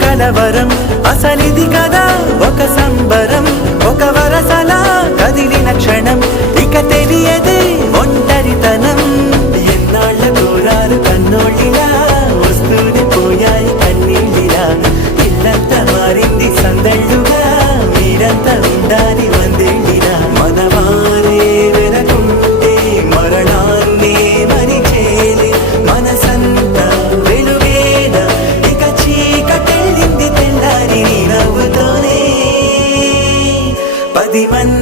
కలవరం అసలిది కదా ఒక సంబరం ఒక వరసలా కదిలిన క్షణం ఇక తెలియదే ఒంటరితనం ఎన్నాళ్ళ కోరారు కన్నోళ్ళిలా వస్తూనే పోయాయి కన్నీళ్ళిలా ఇల్లంతా మారింది సందళ్ళుగా మీరంతా ఉండాలి వందేళ్ళిలా మనవారే వెనకుంటే మరణాన్నే మరిచేలే మనసంతా వెలుగేన ఇక చీకటెళ్ళింది తెల్లారి నీ నవ్వుతోనే 10 మంది